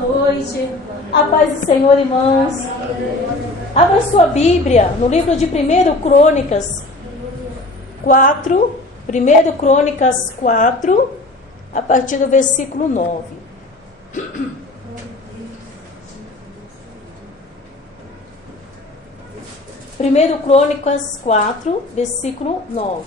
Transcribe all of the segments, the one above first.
noite. A paz do Senhor, irmãos. Abra sua Bíblia no livro de 1 Crônicas 4. 1 Crônicas 4, a partir do versículo 9. 1 Crônicas 4, versículo 9.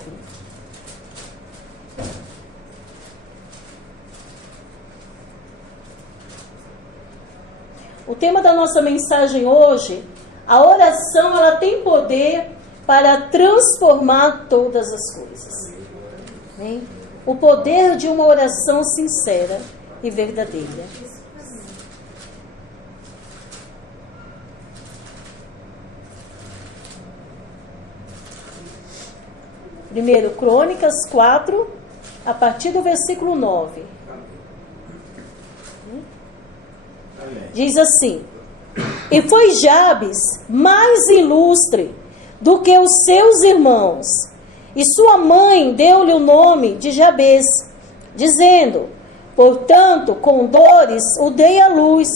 O tema da nossa mensagem hoje: a oração, ela tem poder para transformar todas as coisas. Amém? O poder de uma oração sincera e verdadeira. Primeiro Crônicas 4, a partir do versículo 9. Diz assim: e foi Jabes mais ilustre do que os seus irmãos, e sua mãe deu-lhe o nome de Jabes, dizendo: portanto, com dores o dei à luz.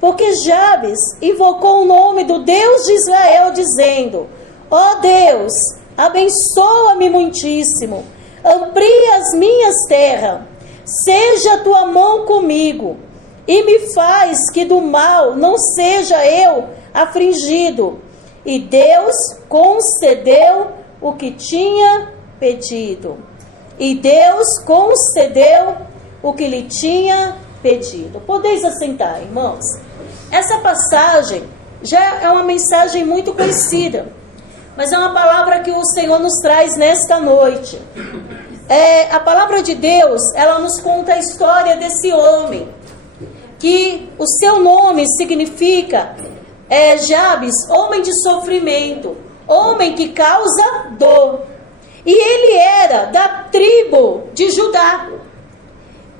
Porque Jabes invocou o nome do Deus de Israel, dizendo: ó Deus, abençoa-me muitíssimo, amplia as minhas terras, seja a tua mão comigo, e me faz que do mal não seja eu afligido. E Deus concedeu o que tinha pedido. E Deus concedeu o que lhe tinha pedido. Podeis assentar, irmãos. Essa passagem já é uma mensagem muito conhecida, mas é uma palavra que o Senhor nos traz nesta noite. A palavra de Deus, ela nos conta a história desse homem, que o seu nome significa Jabes, homem de sofrimento, homem que causa dor. E ele era da tribo de Judá.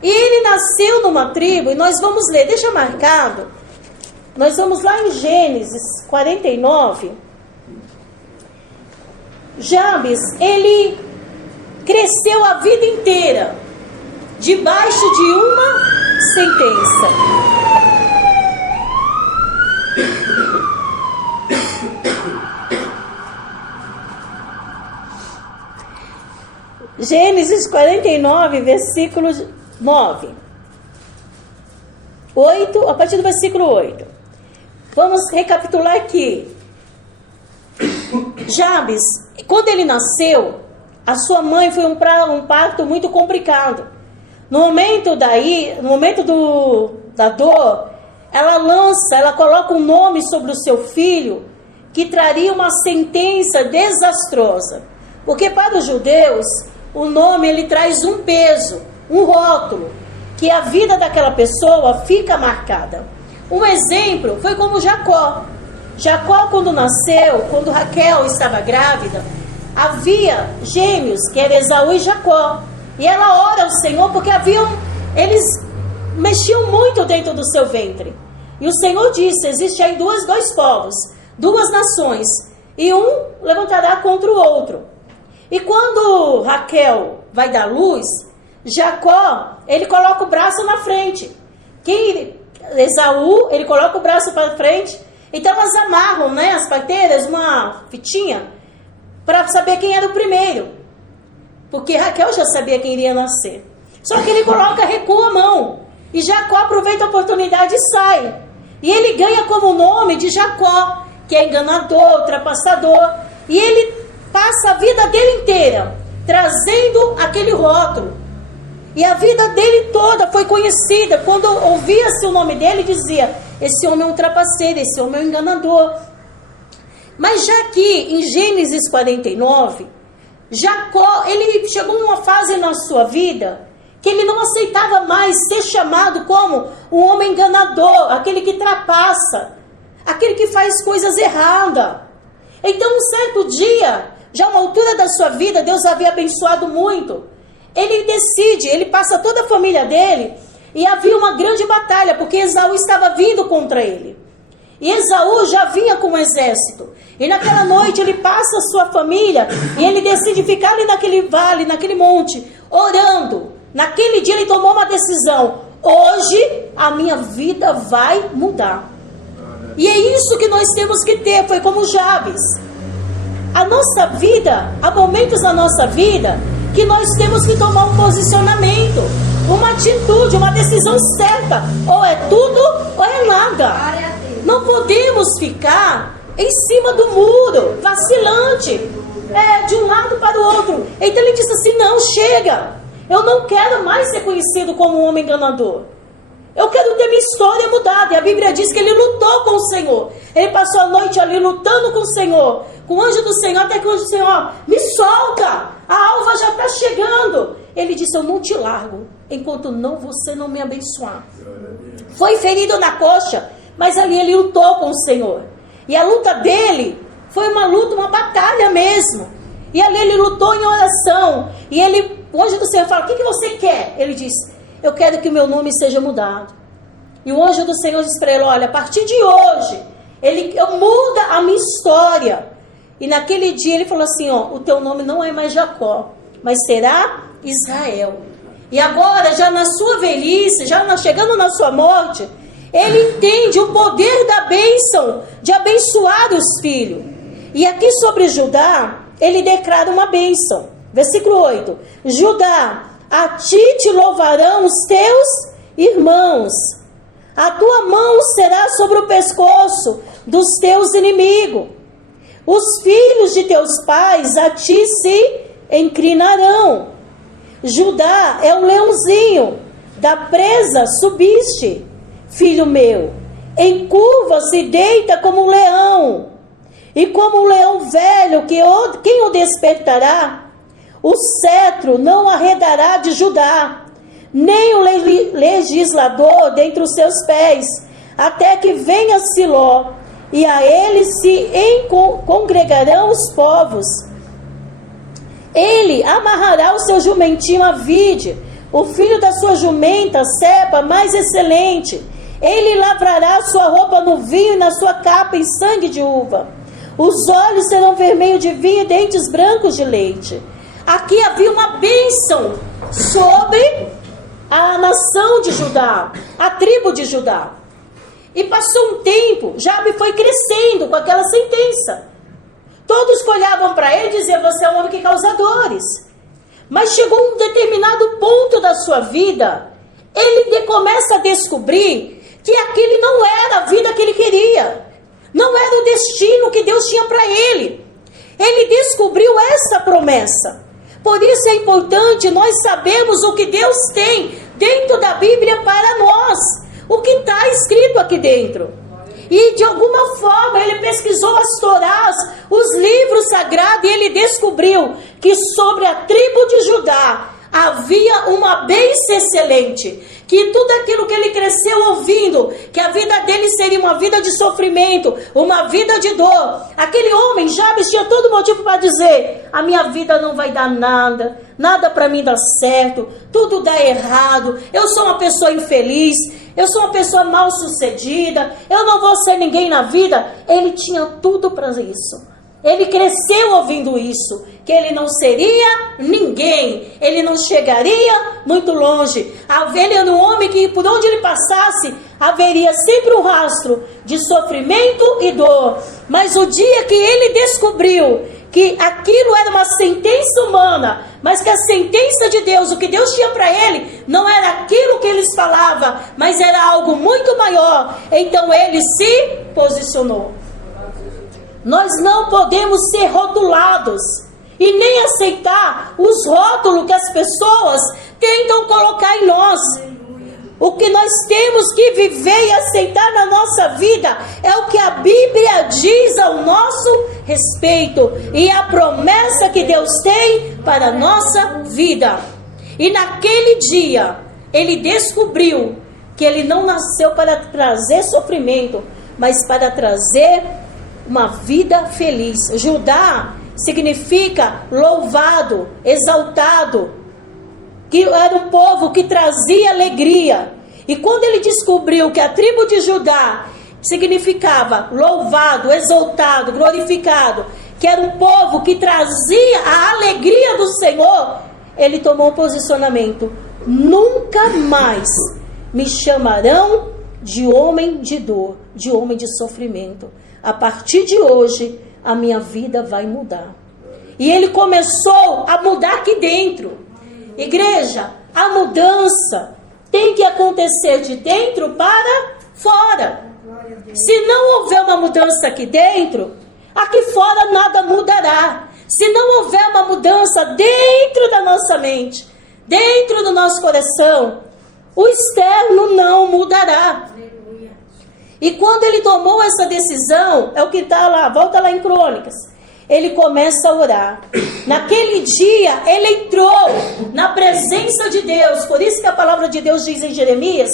E ele nasceu numa tribo, e nós vamos ler, deixa marcado, nós vamos lá em Gênesis 49. Jabes, ele cresceu a vida inteira debaixo de uma sentença. Gênesis 49, versículo 9. 8, a partir do versículo 8. Vamos recapitular aqui. Jabes, quando ele nasceu, a sua mãe foi um parto muito complicado. No momento da dor, ela coloca um nome sobre o seu filho que traria uma sentença desastrosa. Porque para os judeus, o nome ele traz um peso, um rótulo, que a vida daquela pessoa fica marcada. Um exemplo foi como Jacó. Jacó, quando nasceu, quando Raquel estava grávida, havia gêmeos, que eram Esaú e Jacó. E ela ora ao Senhor porque eles mexiam muito dentro do seu ventre. E o Senhor disse: existe aí dois povos, duas nações, e um levantará contra o outro. E quando Raquel vai dar luz, Jacó, ele coloca o braço na frente. Esaú, ele coloca o braço para frente. Então elas amarram, as parteiras, uma fitinha, para saber quem era o primeiro. Porque Raquel já sabia quem iria nascer. Só que ele recua a mão. E Jacó aproveita a oportunidade e sai. E ele ganha como nome de Jacó, que é enganador, ultrapassador. E ele passa a vida dele inteira trazendo aquele rótulo. E a vida dele toda foi conhecida. Quando ouvia-se o nome dele, dizia: esse homem é um trapaceiro, esse homem é um enganador. Mas já aqui em Gênesis 49, Jacó, ele chegou a uma fase na sua vida que ele não aceitava mais ser chamado como um homem enganador, aquele que trapassa, aquele que faz coisas erradas. Então, um certo dia, já a uma altura da sua vida, Deus havia abençoado muito. Ele passa toda a família dele, e havia uma grande batalha, porque Esaú estava vindo contra ele. E Esaú já vinha com um exército. E naquela noite ele passa a sua família, e ele decide ficar ali naquele vale, naquele monte, orando. Naquele dia ele tomou uma decisão: hoje a minha vida vai mudar. E é isso que nós temos que ter. Foi como Jabes. A nossa vida, há momentos na nossa vida que nós temos que tomar um posicionamento, uma atitude, uma decisão certa. Ou é tudo ou é nada. Não podemos ficar em cima do muro, vacilante, de um lado para o outro. Então ele disse assim: não, chega, eu não quero mais ser conhecido como um homem enganador. Eu quero ter minha história mudada. E a Bíblia diz que ele lutou com o Senhor. Ele passou a noite ali lutando com o Senhor, com o anjo do Senhor, até que o anjo do Senhor: me solta, a alva já está chegando. Ele disse: eu não te largo enquanto você não me abençoar. Foi ferido na coxa, mas ali ele lutou com o Senhor. E a luta dele foi uma luta, uma batalha mesmo. E ali ele lutou em oração. E o anjo do Senhor fala: o que você quer? Ele disse: eu quero que o meu nome seja mudado. E o anjo do Senhor disse para ele: olha, a partir de hoje, eu mudo a minha história. E naquele dia ele falou assim: o teu nome não é mais Jacó, mas será Israel. E agora, já na sua velhice, chegando na sua morte, ele entende o poder da bênção, de abençoar os filhos. E aqui sobre Judá, ele declara uma bênção. Versículo 8: Judá, a ti te louvarão os teus irmãos. A tua mão será sobre o pescoço dos teus inimigos. Os filhos de teus pais a ti se inclinarão. Judá é um leãozinho, da presa subiste, filho meu. Encurva-se e deita como um leão. E como um leão velho, quem o despertará? O cetro não arredará de Judá, nem o legislador dentre os seus pés, até que venha Siló, e a ele se congregarão os povos. Ele amarrará o seu jumentinho à vide, o filho da sua jumenta, cepa mais excelente. Ele lavrará sua roupa no vinho e na sua capa em sangue de uva. Os olhos serão vermelhos de vinho e dentes brancos de leite. Aqui havia uma bênção sobre a nação de Judá, a tribo de Judá. E passou um tempo, Jabe foi crescendo com aquela sentença. Todos que olhavam para ele e diziam: você é um homem que causa dores. Mas chegou um determinado ponto da sua vida, ele começa a descobrir que aquele não era a vida que ele queria. Não era o destino que Deus tinha para ele. Ele descobriu essa promessa. Por isso é importante nós sabermos o que Deus tem dentro da Bíblia para nós. O que está escrito aqui dentro. E de alguma forma ele pesquisou as Torás, os livros sagrados, e ele descobriu que sobre a tribo de Judá havia uma bênção excelente. Que tudo aquilo que ele cresceu ouvindo, que a vida dele seria uma vida de sofrimento, uma vida de dor. Aquele homem, Jabes, tinha todo motivo para dizer: a minha vida não vai dar nada, nada para mim dá certo, tudo dá errado, eu sou uma pessoa infeliz, eu sou uma pessoa mal sucedida, eu não vou ser ninguém na vida. Ele tinha tudo para isso. Ele cresceu ouvindo isso, que ele não seria ninguém, ele não chegaria muito longe. Ele era um homem que por onde ele passasse, haveria sempre um rastro de sofrimento e dor. Mas o dia que ele descobriu que aquilo era uma sentença humana, mas que a sentença de Deus, o que Deus tinha para ele, não era aquilo que eles falavam, mas era algo muito maior, então ele se posicionou. Nós não podemos ser rotulados e nem aceitar os rótulos que as pessoas tentam colocar em nós. O que nós temos que viver e aceitar na nossa vida é o que a Bíblia diz ao nosso respeito e a promessa que Deus tem para a nossa vida. E naquele dia, ele descobriu que ele não nasceu para trazer sofrimento, mas para trazer uma vida feliz. Judá significa louvado, exaltado, que era um povo que trazia alegria. E quando ele descobriu que a tribo de Judá significava louvado, exaltado, glorificado, que era um povo que trazia a alegria do Senhor, ele tomou um posicionamento: nunca mais me chamarão de homem de dor, de homem de sofrimento. A partir de hoje, a minha vida vai mudar. E ele começou a mudar aqui dentro. Igreja, a mudança tem que acontecer de dentro para fora. Se não houver uma mudança aqui dentro, aqui fora nada mudará. Se não houver uma mudança dentro da nossa mente, dentro do nosso coração, o externo não mudará. E quando ele tomou essa decisão, é o que está lá, volta lá em Crônicas, ele começa a orar. Naquele dia, ele entrou na presença de Deus. Por isso que a palavra de Deus diz em Jeremias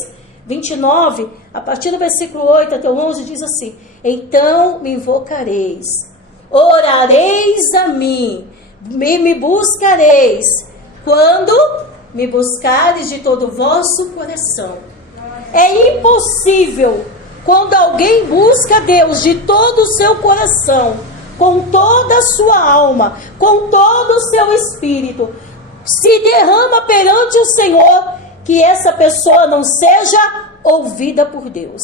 29, a partir do versículo 8 até o 11, diz assim: então me invocareis, orareis a mim, me buscareis, quando me buscareis de todo o vosso coração. É impossível, quando alguém busca Deus de todo o seu coração, com toda a sua alma, com todo o seu espírito, se derrama perante o Senhor, que essa pessoa não seja ouvida por Deus.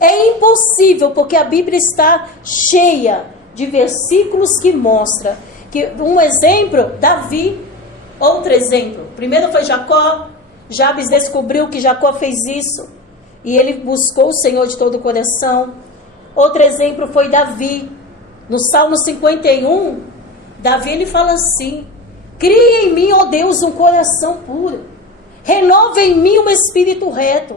É impossível, porque a Bíblia está cheia de versículos que mostra que, um exemplo, Davi. Outro exemplo, primeiro foi Jacó. Jabes descobriu que Jacó fez isso e ele buscou o Senhor de todo o coração. Outro exemplo foi Davi. No Salmo 51, Davi ele fala assim: cria em mim, ó Deus, um coração puro, renova em mim um espírito reto,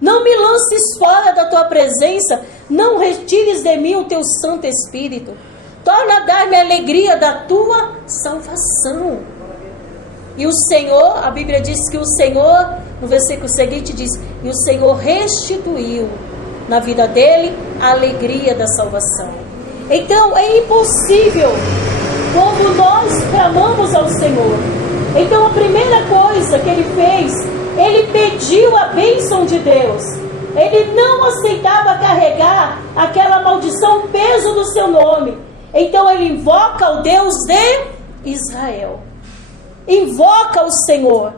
não me lances fora da tua presença, não retires de mim o teu Santo Espírito, torna a dar-me a alegria da tua salvação. E o Senhor, a Bíblia diz que o Senhor, no versículo seguinte diz, e o Senhor restituiu na vida dele a alegria da salvação. Então é impossível quando nós clamamos ao Senhor. Então a primeira coisa que ele fez, ele pediu a bênção de Deus. Ele não aceitava carregar aquela maldição, peso do seu nome. Então ele invoca o Deus de Israel. Invoca o Senhor.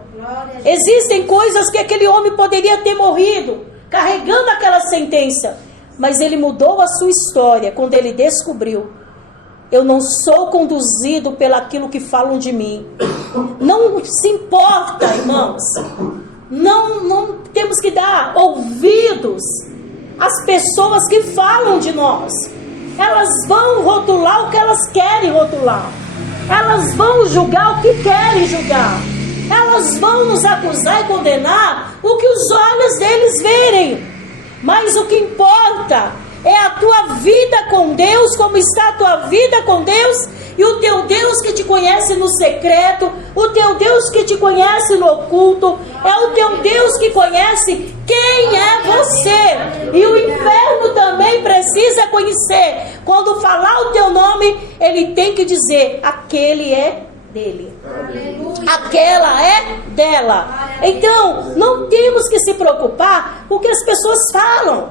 Existem coisas que aquele homem poderia ter morrido carregando aquela sentença, mas ele mudou a sua história quando ele descobriu: eu não sou conduzido pelaquilo que falam de mim. Não se importa, irmãos. Não temos que dar ouvidos às pessoas que falam de nós. Elas vão rotular o que elas querem rotular. Elas vão julgar o que querem julgar. Elas vão nos acusar e condenar o que os olhos deles verem. Mas o que importa é a tua vida com Deus, como está a tua vida com Deus, e o teu Deus que te conhece no secreto, o teu Deus que te conhece no oculto, é o teu Deus que conhece quem é você. E o inferno também precisa conhecer. Quando falar o teu nome, ele tem que dizer: aquele é dele, aquela é dela. Então, não temos que se preocupar com o que as pessoas falam,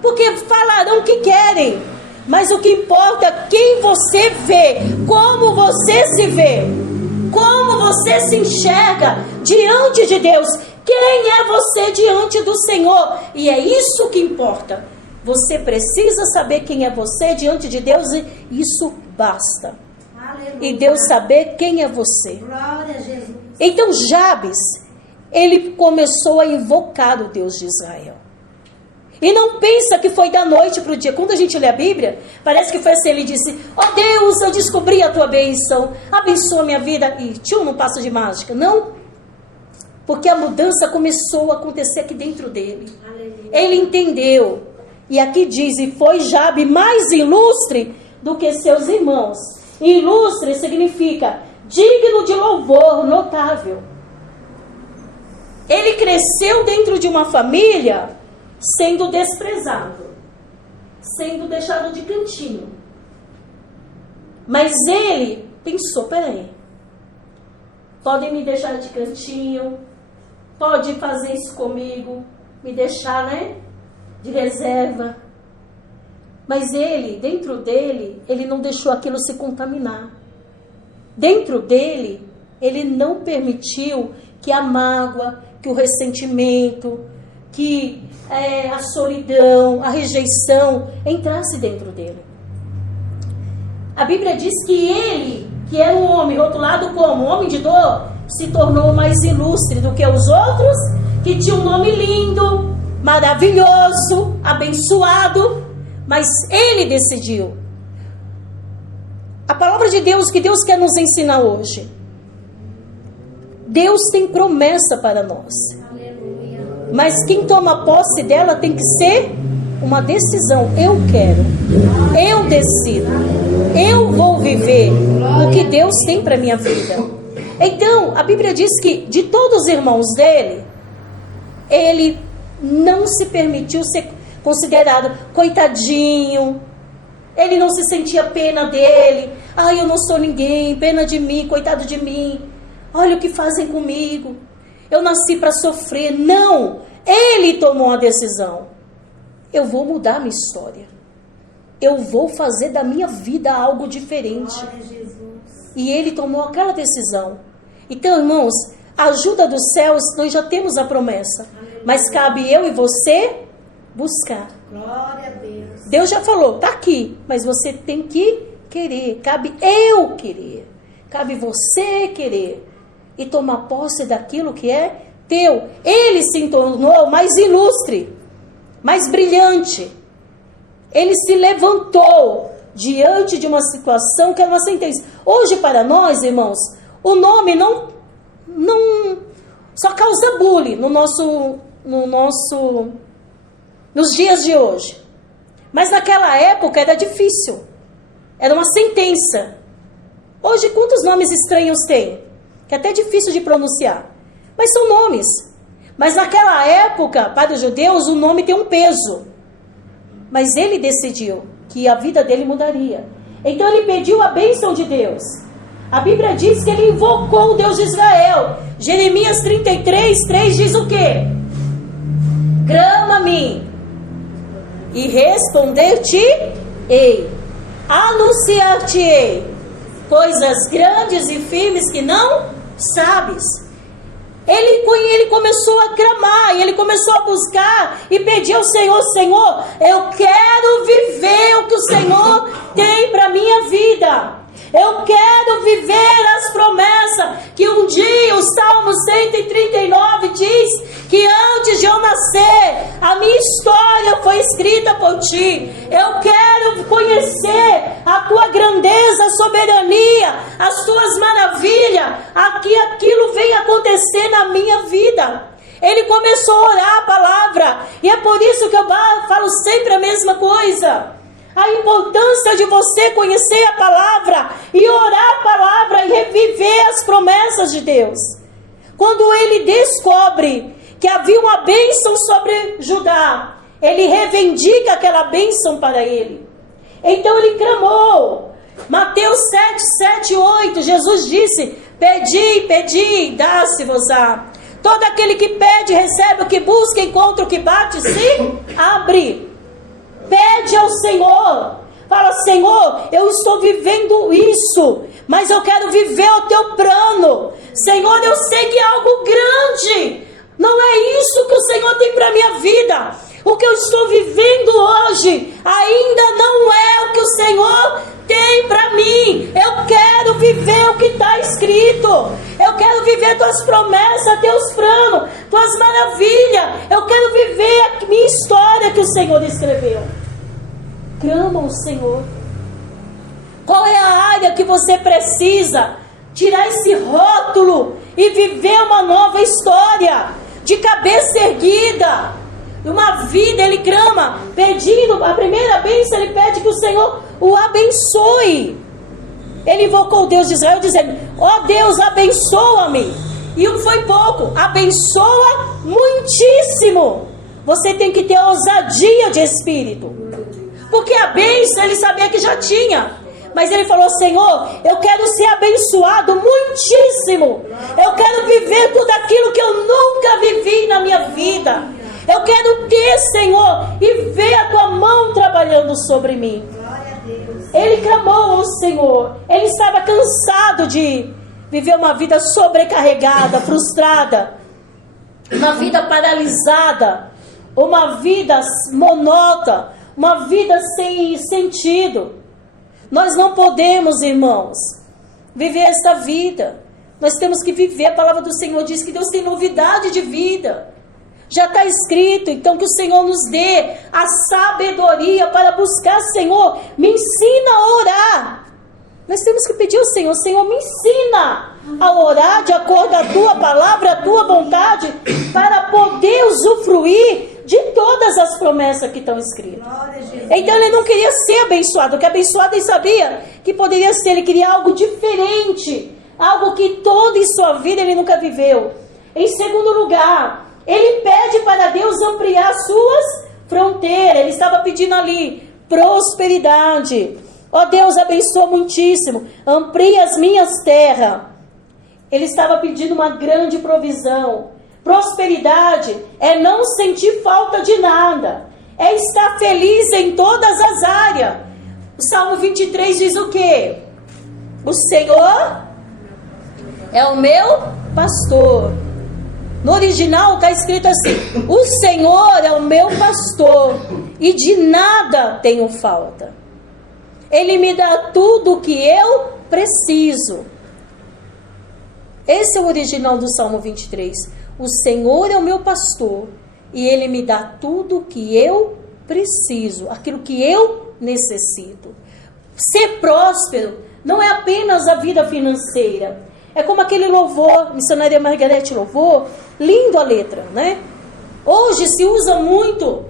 porque falarão o que querem, mas o que importa é quem você vê, como você se vê, como você se enxerga diante de Deus. Quem é você diante do Senhor? E é isso que importa. Você precisa saber quem é você diante de Deus, e isso basta. E Deus saber quem é você. Glória a Jesus. Então Jabes, ele começou a invocar o Deus de Israel. E não pensa que foi da noite para o dia. Quando a gente lê a Bíblia, parece que foi assim: ele disse: ó Deus, eu descobri a tua bênção, abençoa a minha vida, e não passa de mágica. Não, porque a mudança começou a acontecer aqui dentro dele. Aleluia. Ele entendeu. E aqui diz: e foi Jabe mais ilustre do que seus irmãos. Ilustre significa digno de louvor, notável. Ele cresceu dentro de uma família sendo desprezado, sendo deixado de cantinho. Mas ele pensou: peraí, podem me deixar de cantinho, pode fazer isso comigo, me deixar, né, de reserva. Mas ele, dentro dele, ele não deixou aquilo se contaminar. Dentro dele, ele não permitiu que a mágoa, que o ressentimento, que a solidão, a rejeição entrasse dentro dele. A Bíblia diz que ele, que era um homem rotulado como homem de dor, se tornou mais ilustre do que os outros, que tinha um nome lindo, maravilhoso, abençoado, mas ele decidiu. A palavra de Deus, que Deus quer nos ensinar hoje. Deus tem promessa para nós. Mas quem toma posse dela tem que ser uma decisão. Eu quero, eu decido, eu vou viver o que Deus tem para minha vida. Então, a Bíblia diz que de todos os irmãos dele, ele não se permitiu ser considerado coitadinho. Ele não se sentia pena dele. Ai, eu não sou ninguém, pena de mim, coitado de mim. Olha o que fazem comigo. Eu nasci para sofrer. Não, ele tomou a decisão. Eu vou mudar a minha história. Eu vou fazer da minha vida algo diferente. E ele tomou aquela decisão. Então, irmãos, a ajuda dos céus, nós já temos a promessa. Mas cabe eu e você buscar. Glória a Deus. Deus já falou, está aqui. Mas você tem que querer. Cabe eu querer. Cabe você querer. E tomar posse daquilo que é teu. Ele se tornou mais ilustre, mais brilhante. Ele se levantou diante de uma situação que era uma sentença. Hoje para nós, irmãos, o nome não só causa bullying nos dias de hoje. Mas naquela época era difícil. Era uma sentença. Hoje quantos nomes estranhos tem? Que é até difícil de pronunciar. Mas são nomes. Mas naquela época, para os judeus, o nome tem um peso. Mas ele decidiu que a vida dele mudaria. Então ele pediu a bênção de Deus. A Bíblia diz que ele invocou o Deus de Israel. Jeremias 33:3 diz o quê? Clama-me e responder-te-ei. Anunciar-te-ei coisas grandes e firmes que não sabes. Ele começou a clamar, e ele começou a buscar e pedir ao Senhor: Senhor, eu quero viver o que o Senhor tem para minha vida. Eu quero viver as promessas que um dia o Salmo 139 diz que antes de eu nascer, a minha história foi escrita por ti. Eu quero conhecer a tua grandeza, a soberania, as tuas maravilhas, aquilo vem acontecer na minha vida. Ele começou a orar a palavra, e é por isso que eu falo sempre a mesma coisa. A importância de você conhecer a palavra e orar a palavra e reviver as promessas de Deus. Quando ele descobre que havia uma bênção sobre Judá, ele reivindica aquela bênção para ele. Então ele clamou. Mateus 7:7-8, Jesus disse: pedi, pedi, dá-se-vos-á. Todo aquele que pede, recebe; o que busca, encontra; o que bate, se abre. Pede ao Senhor. Fala: Senhor, eu estou vivendo isso, mas eu quero viver o teu plano. Senhor, eu sei que é algo grande. Não é isso que o Senhor tem para a minha vida. O que eu estou vivendo hoje ainda não é o que o Senhor tem para mim. Eu quero viver o que está escrito. Eu quero viver tuas promessas, teus planos, tuas maravilhas. Eu quero viver a minha história que o Senhor escreveu. Clama ao Senhor. Qual é a área que você precisa tirar esse rótulo e viver uma nova história, de cabeça erguida, uma vida? Ele clama, pedindo a primeira bênção. Ele pede que o Senhor o abençoe. Ele invocou o Deus de Israel, dizendo: ó Deus, abençoa-me. E não foi pouco, abençoa muitíssimo. Você tem que ter ousadia de espírito, porque a bênção ele sabia que já tinha. Mas ele falou: Senhor, eu quero ser abençoado muitíssimo. Eu quero viver tudo aquilo que eu nunca vivi na minha vida. Eu quero ter, Senhor, e ver a tua mão trabalhando sobre mim. Ele clamou ao Senhor. Ele estava cansado de viver uma vida sobrecarregada, frustrada. uma vida paralisada, uma vida monótona, uma vida sem sentido. Nós não podemos, irmãos, viver essa vida. Nós temos que viver. A palavra do Senhor diz que Deus tem novidade de vida. Já está escrito, então, que o Senhor nos dê a sabedoria para buscar. Senhor, me ensina a orar. Nós temos que pedir ao Senhor: Senhor, me ensina a orar de acordo com a Tua palavra, a Tua vontade, para poder usufruir de todas as promessas que estão escritas. Então ele não queria ser abençoado, porque abençoado ele sabia que poderia ser, ele queria algo diferente, algo que toda em sua vida ele nunca viveu. Em segundo lugar, ele pede para Deus ampliar suas fronteiras. Ele estava pedindo ali prosperidade. Ó Deus, abençoa muitíssimo, amplia as minhas terras. Ele estava pedindo uma grande provisão. Prosperidade é não sentir falta de nada, é estar feliz em todas as áreas. O Salmo 23 diz o quê? O Senhor é o meu pastor. No original está escrito assim: o Senhor é o meu pastor e de nada tenho falta. Ele me dá tudo o que eu preciso. Esse é o original do Salmo 23. O Senhor é o meu pastor e Ele me dá tudo o que eu preciso, aquilo que eu necessito. Ser próspero não é apenas a vida financeira. É como aquele louvor, missionária Margarete louvor, lindo a letra, né? Hoje se usa muito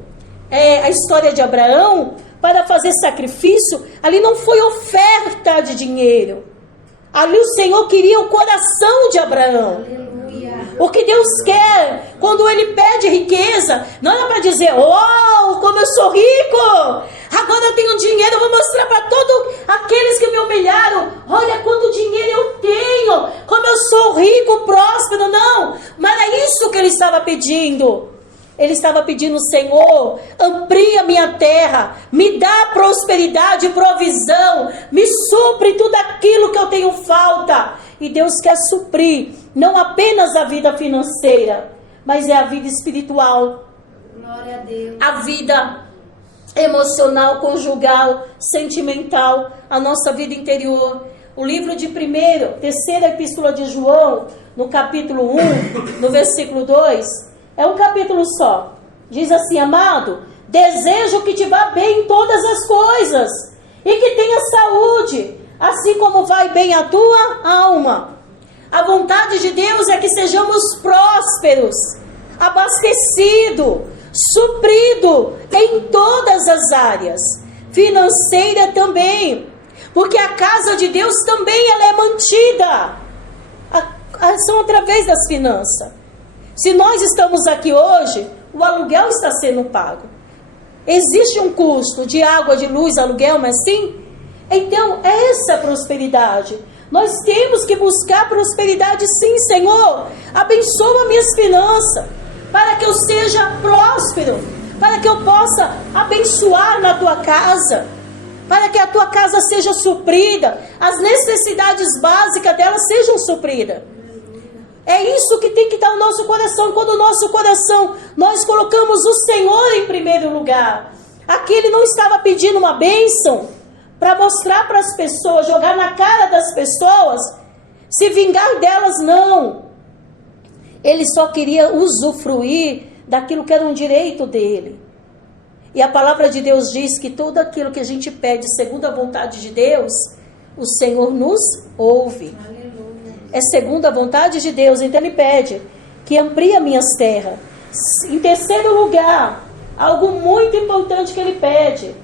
a história de Abraão para fazer sacrifício. Ali não foi oferta de dinheiro. Ali o Senhor queria o coração de Abraão. O que Deus quer quando Ele pede riqueza, não é para dizer: oh, como eu sou rico, agora eu tenho dinheiro, eu vou mostrar para todos aqueles que me humilharam, olha quanto dinheiro eu tenho, como eu sou rico, próspero. Não, mas é isso que Ele estava pedindo. Ele estava pedindo: Senhor, amplia minha terra, me dá prosperidade e provisão, me supre tudo aquilo que eu tenho falta. E Deus quer suprir não apenas a vida financeira, mas é a vida espiritual. Glória a Deus. A vida emocional, conjugal, sentimental, a nossa vida interior. O livro de terceira epístola de João, no capítulo 1, no versículo 2, é um capítulo só. Diz assim: amado, desejo que te vá bem em todas as coisas e que tenha saúde, assim como vai bem a tua alma. A vontade de Deus é que sejamos prósperos, abastecidos, supridos em todas as áreas, financeira também, porque a casa de Deus também ela é mantida, são através das finanças. Se nós estamos aqui hoje, o aluguel está sendo pago. Existe um custo de água, de luz, aluguel, mas sim? Então, essa prosperidade. Nós temos que buscar prosperidade, sim, Senhor. Abençoa minhas finanças, para que eu seja próspero, para que eu possa abençoar na tua casa, para que a tua casa seja suprida, as necessidades básicas dela sejam supridas. É isso que tem que estar no nosso coração. Quando o nosso coração, nós colocamos o Senhor em primeiro lugar. Aqui ele não estava pedindo uma bênção para mostrar para as pessoas, jogar na cara das pessoas, se vingar delas, não. Ele só queria usufruir daquilo que era um direito dele. E a palavra de Deus diz que tudo aquilo que a gente pede segundo a vontade de Deus, o Senhor nos ouve. É segundo a vontade de Deus. Então ele pede que amplie minhas terras. Em terceiro lugar, algo muito importante que ele pede: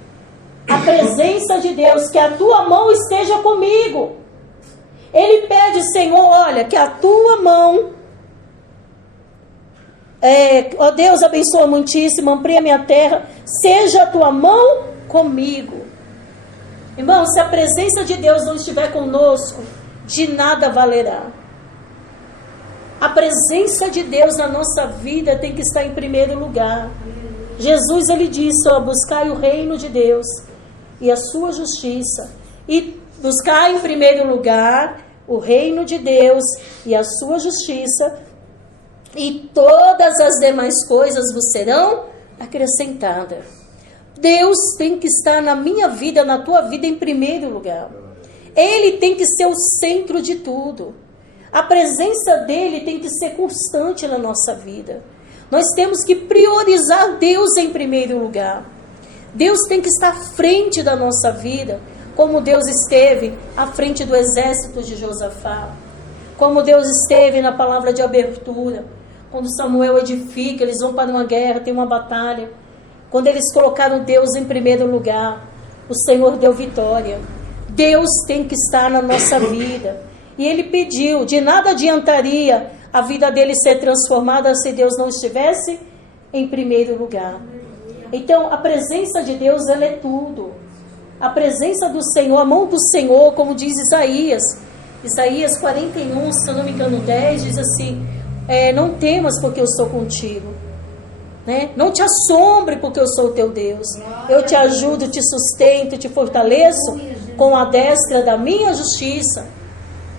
a presença de Deus, que a tua mão esteja comigo. Ele pede: Senhor, olha, que a tua mão, ó Deus, abençoa muitíssimo, amplia minha terra, seja a tua mão comigo. Irmão, se a presença de Deus não estiver conosco, de nada valerá. A presença de Deus na nossa vida tem que estar em primeiro lugar. Jesus, ele disse: ó, buscai o reino de Deus e a sua justiça, e buscar em primeiro lugar o reino de Deus e a sua justiça, e todas as demais coisas vos serão acrescentadas. Deus tem que estar na minha vida, na tua vida, em primeiro lugar. Ele tem que ser o centro de tudo. A presença dele tem que ser constante na nossa vida. Nós temos que priorizar Deus em primeiro lugar. Deus tem que estar à frente da nossa vida, como Deus esteve à frente do exército de Josafá, como Deus esteve na palavra de abertura, quando Samuel edifica, eles vão para uma guerra, tem uma batalha. Quando eles colocaram Deus em primeiro lugar, o Senhor deu vitória. Deus tem que estar na nossa vida. E ele pediu, de nada adiantaria a vida dele ser transformada se Deus não estivesse em primeiro lugar. Então, a presença de Deus, ela é tudo. A presença do Senhor, a mão do Senhor, como diz Isaías. Isaías 41, se eu não me engano, 10, diz assim, não temas porque eu sou contigo. Né? Não te assombre porque eu sou o teu Deus. Eu te ajudo, te sustento, te fortaleço com a destra da minha justiça.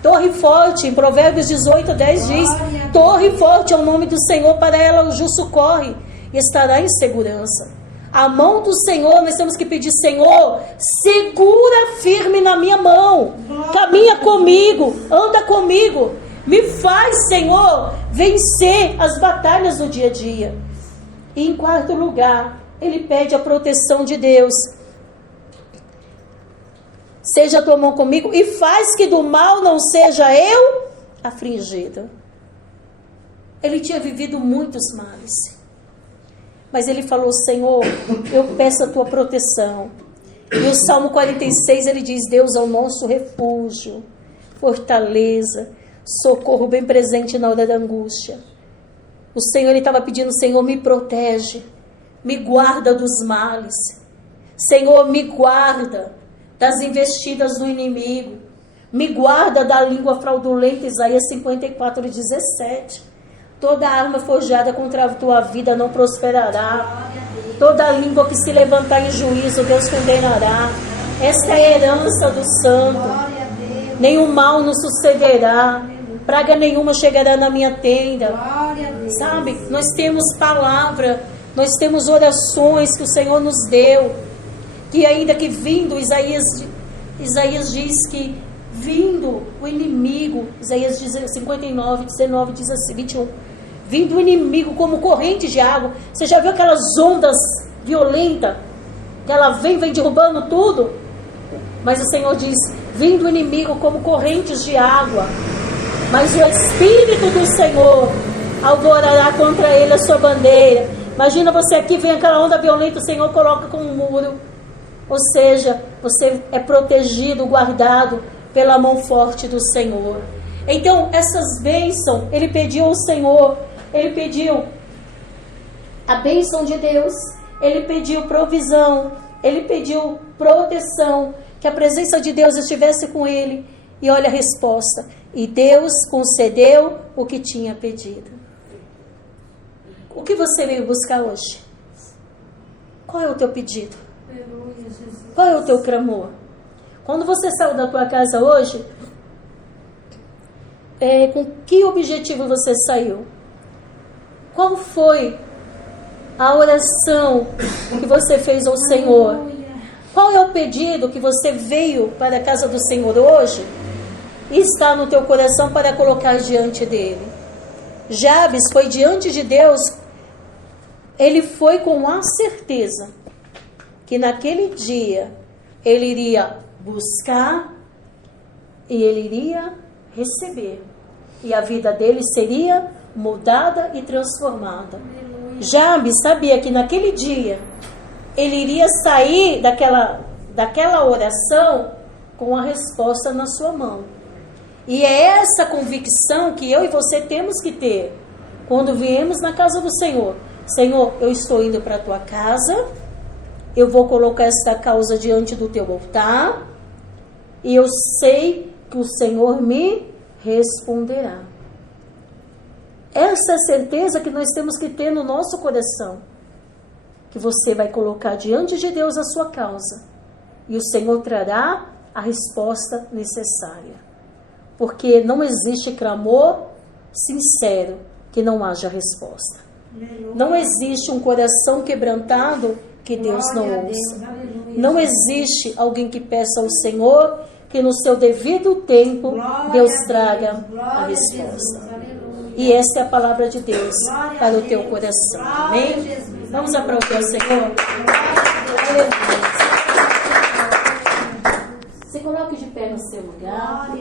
Torre forte, em Provérbios 18, 10 diz, torre forte é o nome do Senhor, para ela o justo corre e estará em segurança. A mão do Senhor, nós temos que pedir, Senhor, segura firme na minha mão, caminha comigo, anda comigo, me faz, Senhor, vencer as batalhas do dia a dia. E em quarto lugar, ele pede a proteção de Deus. Seja a tua mão comigo e faz que do mal não seja eu afligida. Ele tinha vivido muitos males. Mas ele falou, Senhor, eu peço a tua proteção. E o Salmo 46, ele diz, Deus é o nosso refúgio, fortaleza, socorro bem presente na hora da angústia. O Senhor, ele estava pedindo, Senhor, me protege, me guarda dos males. Senhor, me guarda das investidas do inimigo, me guarda da língua fraudulenta, Isaías 54, 17. Toda arma forjada contra a tua vida não prosperará. Toda língua que se levantar em juízo, Deus condenará. Esta é a herança do santo. Nenhum mal nos sucederá. Praga nenhuma chegará na minha tenda. Sabe? Nós temos palavra, nós temos orações que o Senhor nos deu. Que ainda que vindo, Isaías diz que vindo o inimigo, Isaías 59, 19, diz assim, 21, vindo o inimigo como corrente de água. Você já viu aquelas ondas violentas, que ela vem derrubando tudo? Mas o Senhor diz, vindo o inimigo como correntes de água, mas o Espírito do Senhor alvorará contra ele a sua bandeira. Imagina você aqui, vem aquela onda violenta, o Senhor coloca como um muro. Ou seja, você é protegido, guardado pela mão forte do Senhor. Então, essas bênçãos, ele pediu ao Senhor, ele pediu a bênção de Deus, ele pediu provisão, ele pediu proteção, que a presença de Deus estivesse com ele. E olha a resposta. E Deus concedeu o que tinha pedido. O que você veio buscar hoje? Qual é o teu pedido? Qual é o teu clamor? Quando você saiu da tua casa hoje, com que objetivo você saiu? Qual foi a oração que você fez ao Senhor? Qual é o pedido que você veio para a casa do Senhor hoje e está no teu coração para colocar diante dele? Jabes foi diante de Deus, ele foi com a certeza que naquele dia ele iria buscar e ele iria receber. E a vida dele seria mudada e transformada. Jabes sabia que naquele dia ele iria sair daquela oração com a resposta na sua mão. E é essa convicção que eu e você temos que ter quando viemos na casa do Senhor. Senhor, eu estou indo para a tua casa, eu vou colocar esta causa diante do teu altar, e eu sei que o Senhor me responderá. Essa é a certeza que nós temos que ter no nosso coração, que você vai colocar diante de Deus a sua causa, e o Senhor trará a resposta necessária. Porque não existe clamor sincero que não haja resposta. Não existe um coração quebrantado que Deus não ouça. Não existe alguém que peça ao Senhor que no seu devido tempo Deus traga a resposta. E essa é a palavra de Deus para o teu coração. Amém? Vamos aplaudir ao Senhor. Se coloque de pé no seu lugar.